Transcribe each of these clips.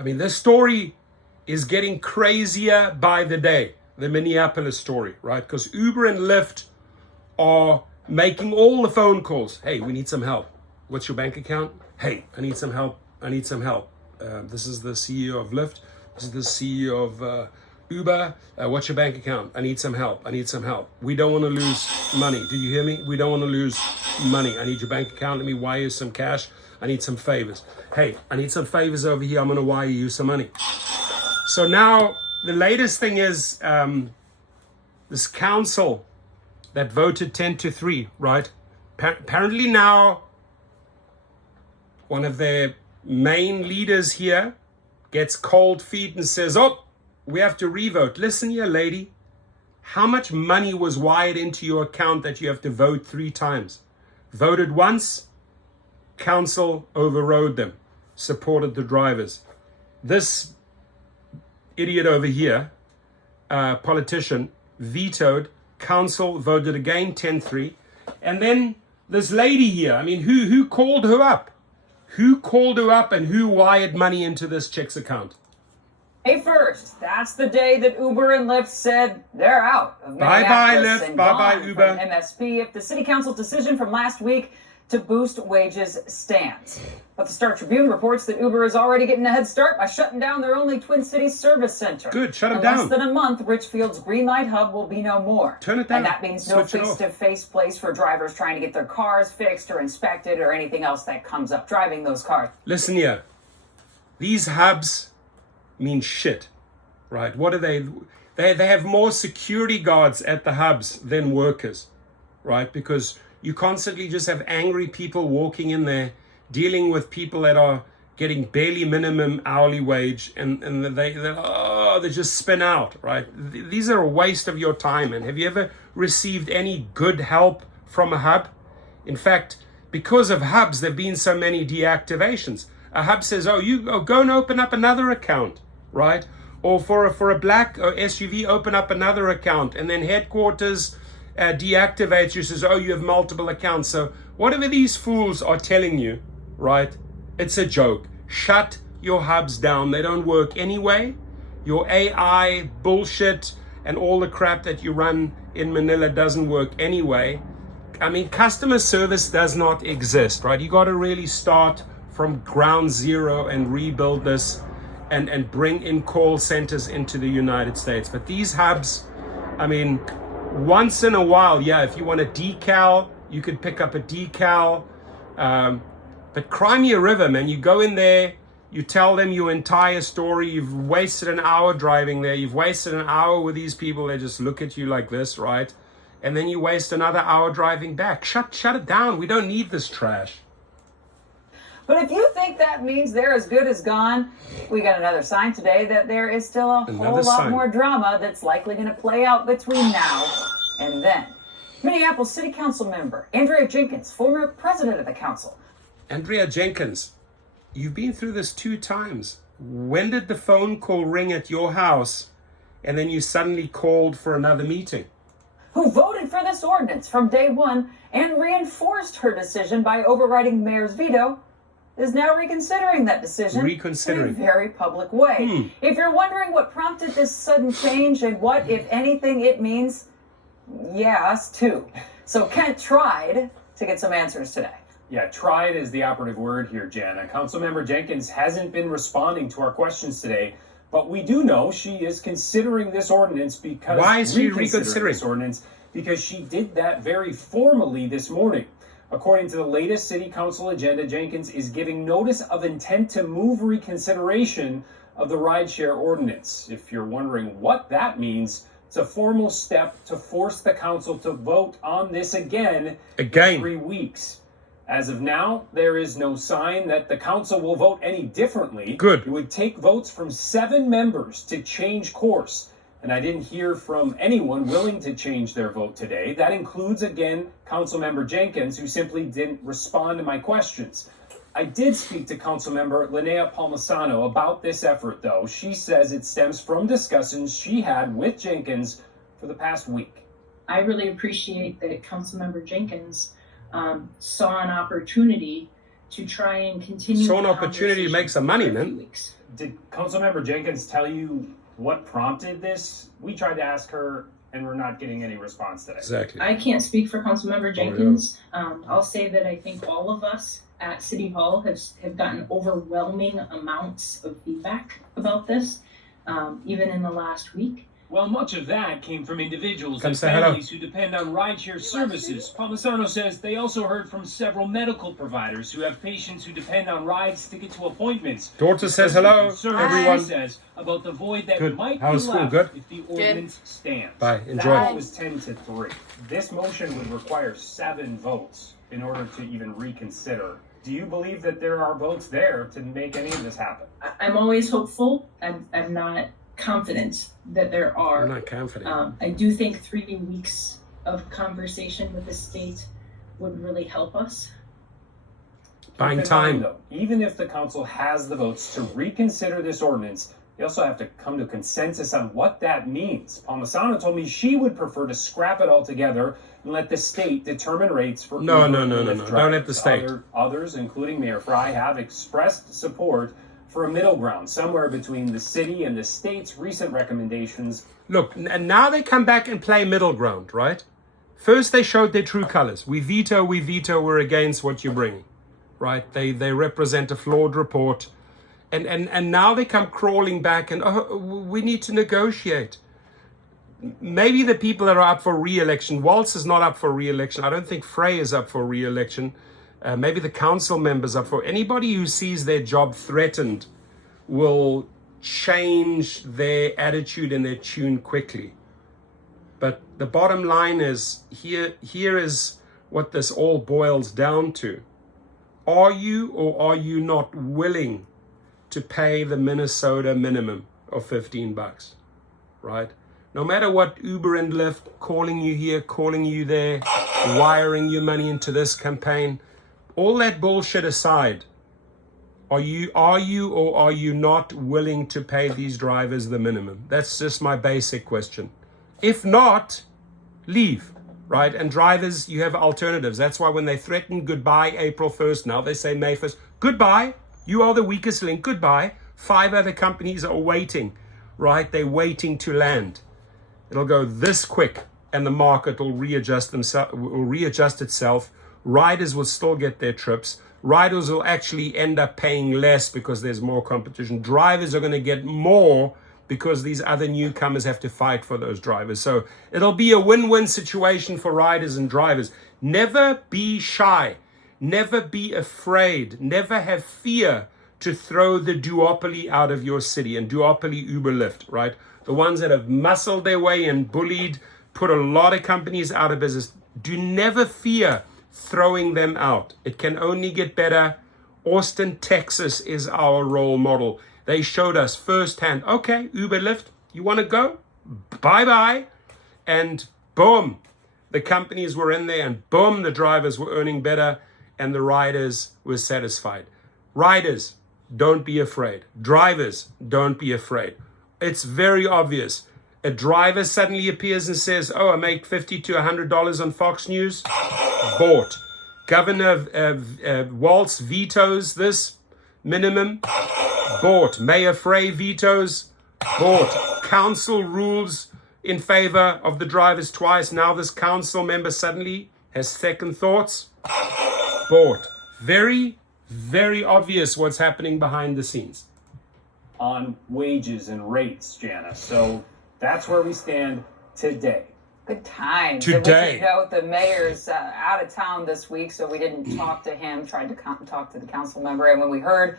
I mean, this story is getting crazier by the day, the Minneapolis story, right? Because Uber and Lyft are making all the phone calls. Hey, we need some help. What's your bank account? Hey, I need some help. This is the CEO of Lyft. This is the CEO of Uber. What's your bank account? I need some help. We don't want to lose money. Do you hear me? We don't want to lose money. I need your bank account. Let me wire you some cash. I need some favors. Hey, I need some favors over here. I'm going to wire you some money. So now the latest thing is this council that voted 10-3, right? Apparently now one of their main leaders here gets cold feet and says, oh, we have to revote. Listen here, lady. How much money was wired into your account that you have to vote 3 times? Voted once, council overrode them, supported the drivers. This idiot over here, politician, vetoed, council voted again 10-3. And then this lady here, I mean, who called her up? Who called her up and who wired money into this chick's account? May 1st, that's the day that Uber and Lyft said they're out of Bye-bye, Minneapolis Lyft. and Bye-bye, gone Uber. from MSP if the city council decision from last week to boost wages stands. But the Star Tribune reports that Uber is already getting a head start by shutting down their only Twin Cities service center. Good, shut them In down. less than a month, Richfield's Green Light Hub will be no more. Turn it down. And that means no Switch it off. face-to-face place for drivers trying to get their cars fixed or inspected or anything else that comes up driving those cars. Listen here. These hubs mean shit, right? What are they? They have more security guards at the hubs than workers, right? Because you constantly just have angry people walking in there, dealing with people that are getting barely minimum hourly wage, and they just spin out, right? These are a waste of your time. And have you ever received any good help from a hub? In fact, because of hubs, there have been so many deactivations. A hub says, go and open up another account, right? Or for a black SUV, open up another account. And then headquarters deactivates you, says, you have multiple accounts. So whatever these fools are telling you, right, it's a joke. Shut your hubs down. They don't work anyway. Your AI bullshit and all the crap that you run in Manila doesn't work anyway. I mean, customer service does not exist, right? You got to really start from ground zero and rebuild this and bring in call centers into the United States. But these hubs, I mean, once in a while, yeah, if you want a decal, you could pick up a decal. But cry me a river, man. You go in there, you tell them your entire story. You've wasted an hour driving there. You've wasted an hour with these people. They just look at you like this, right? And then you waste another hour driving back. Shut it down. We don't need this trash. But if you think that means they're as good as gone, we got another sign today that there is still a whole lot more drama that's likely going to play out between now and then. Minneapolis City Council member Andrea Jenkins, former president of the council. Andrea Jenkins, you've been through this 2 times. When did the phone call ring at your house and then you suddenly called for another meeting? Who voted for this ordinance from day one and reinforced her decision by overriding mayor's veto, is now reconsidering that decision in a very public way. If you're wondering what prompted this sudden change and what, if anything, it means, yeah, us too. So Kent tried to get some answers today. Yeah, tried is the operative word here, Jana. Councilmember Jenkins hasn't been responding to our questions today, but we do know she is considering this ordinance because... Why is she reconsidering this ordinance? Because she did that very formally this morning. According to the latest city council agenda, Jenkins is giving notice of intent to move reconsideration of the rideshare ordinance. If you're wondering what that means, it's a formal step to force the council to vote on this again in 3 weeks. As of now, there is no sign that the council will vote any differently. Good. It would take votes from 7 members to change course. And I didn't hear from anyone willing to change their vote today. That includes, again, Councilmember Jenkins, who simply didn't respond to my questions. I did speak to Councilmember Linnea Palmisano about this effort, though. She says it stems from discussions she had with Jenkins for the past week. I really appreciate that Councilmember Jenkins saw an opportunity to try and continue. Saw an opportunity to make some money, man. Did Councilmember Jenkins tell you what prompted this? We tried to ask her, and we're not getting any response today. Exactly. I can't speak for Councilmember Jenkins. I'll say that I think all of us at City Hall have gotten overwhelming amounts of feedback about this, even in the last week. Well, much of that came from individuals Come and say families who depend on rideshare services. Palmisano says they also heard from several medical providers who have patients who depend on rides to get to appointments. Daughter says hello, everyone. Says about the void that Good. might How be was school? left Good? if the ordinance stands. Bye. Enjoy. That was 10-3. This motion would require 7 votes in order to even reconsider. Do you believe that there are votes there to make any of this happen? I'm always hopeful. I'm not confident that there are. I'm not confident. I do think 3 weeks of conversation with the state would really help us. Buying time. Though, even if the council has the votes to reconsider this ordinance, they also have to come to consensus on what that means. Palmisano told me she would prefer to scrap it altogether and let the state determine rates for No. Uber and Lyft Don't drivers. let the state. Others, including Mayor Fry, have expressed support for a middle ground, somewhere between the city and the state's recent recommendations. Look, and now they come back and play middle ground, right? First, they showed their true colors. We veto, we're against what you're bringing, right? They represent a flawed report. And now they come crawling back and, we need to negotiate. Maybe the people that are up for re-election, Waltz is not up for re-election. I don't think Frey is up for re-election. Maybe the council members are for. Anybody who sees their job threatened will change their attitude and their tune quickly. But the bottom line is, here is what this all boils down to. Are you or are you not willing to pay the Minnesota minimum of $15, right? No matter what Uber and Lyft calling you here, calling you there, wiring your money into this campaign, all that bullshit aside, are you or are you not willing to pay these drivers the minimum? That's just my basic question. If not, leave, right? And drivers, you have alternatives. That's why when they threaten goodbye April 1st, now they say May 1st, goodbye. You are the weakest link. Goodbye. 5 other companies are waiting, right? They're waiting to land. It'll go this quick and the market will readjust itself. Riders will still get their trips. Riders will actually end up paying less because there's more competition. Drivers are going to get more because these other newcomers have to fight for those drivers. So it'll be a win-win situation for riders and drivers. Never be shy. Never be afraid. Never have fear to throw the duopoly out of your city. And duopoly, Uber, Lyft, right? The ones that have muscled their way and bullied, put a lot of companies out of business. Do never fear throwing them out. It can only get better. Austin, Texas is our role model. They showed us firsthand, okay, Uber, Lyft, you want to go? Bye-bye. And boom, the companies were in there and boom, the drivers were earning better and the riders were satisfied. Riders, don't be afraid. Drivers, don't be afraid. It's very obvious. A driver suddenly appears and says, I make $50 to $100 on Fox News. Bought. Governor Waltz vetoes this minimum. Bought. Mayor Frey vetoes. Bought. Council rules in favor of the drivers twice. Now this council member suddenly has second thoughts. Bought. Very, very obvious what's happening behind the scenes. On wages and rates, Janice. So that's where we stand today. Good times. Today. And we note the mayor's out of town this week, so we didn't talk to him, tried to talk to the council member. And when we heard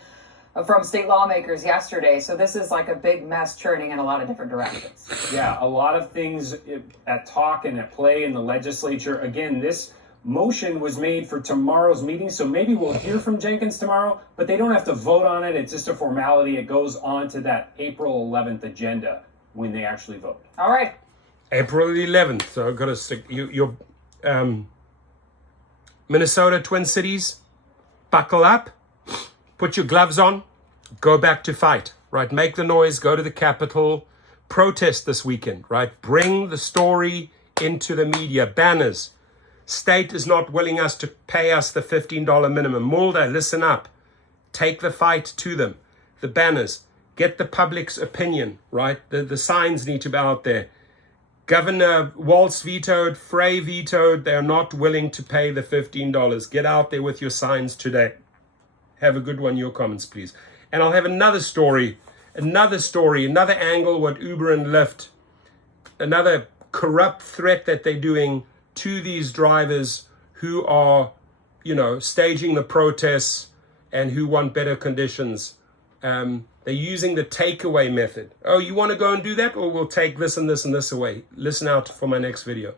from state lawmakers yesterday, so this is like a big mess churning in a lot of different directions. Yeah, a lot of things at talk and at play in the legislature. Again, this motion was made for tomorrow's meeting, so maybe we'll hear from Jenkins tomorrow, but they don't have to vote on it. It's just a formality. It goes on to that April 11th agenda when they actually vote. All right. April 11th. So I've got to stick your Minnesota Twin Cities. Buckle up. Put your gloves on. Go back to fight. Right. Make the noise. Go to the Capitol. Protest this weekend. Right. Bring the story into the media. Banners. State is not willing us to pay us the $15 minimum. Mulder, listen up. Take the fight to them. The banners. Get the public's opinion, right? The signs need to be out there. Governor Walz vetoed, Frey vetoed. They're not willing to pay the $15. Get out there with your signs today. Have a good one. Your comments, please. And I'll have another story, another angle, what Uber and Lyft, another corrupt threat that they're doing to these drivers who are, staging the protests and who want better conditions. They're using the takeaway method. Oh, you want to go and do that? Or we'll take this and this and this away. Listen out for my next video.